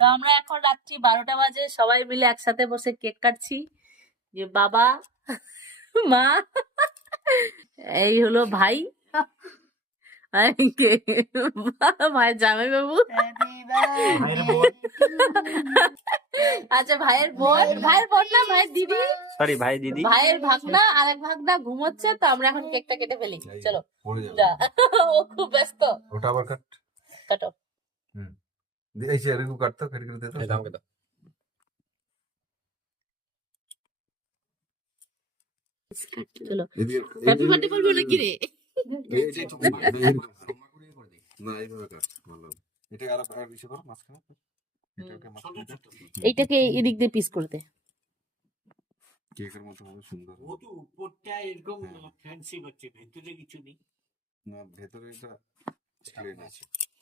তো আমরা এখন রাত্রি 12টা বাজে সবাই মিলে একসাথে বসে কেক কাটছি, যে বাবা মা এই হলো ভাই ভাইয়ের জামাই বাবু, আচ্ছা ভাইয়ের বোন, ভাইয়ের বোন না ভাইয়ের দিদি, সরি ভাই দিদি, ভাইয়ের ভাগনা, আরেক ভাগনা ঘুমোচ্ছে। তো আমরা এখন কেকটা কেটে ফেলি, চলো। ও খুব ব্যস্ত। ওটা আবার কাট, কাটো। এই যে এরকম কাটতো, কেটে কেটে দিত। দাও দাও। চলো হ্যাপি বার্থডে বলবো নাকি রে? না এইভাবে কাট, ভালো। এটা আর ইসে করো মাঝখানে, এটাকে মাঝখানে কাট। এইটাকে এদিক দিয়ে পিস করে দে। কেকের মতো হবে সুন্দর। ও তো উপরটা এরকম ফ্যান্সি করছে, ভেতরে কিছু নেই। না ভেতরে এটা প্লেন আছে।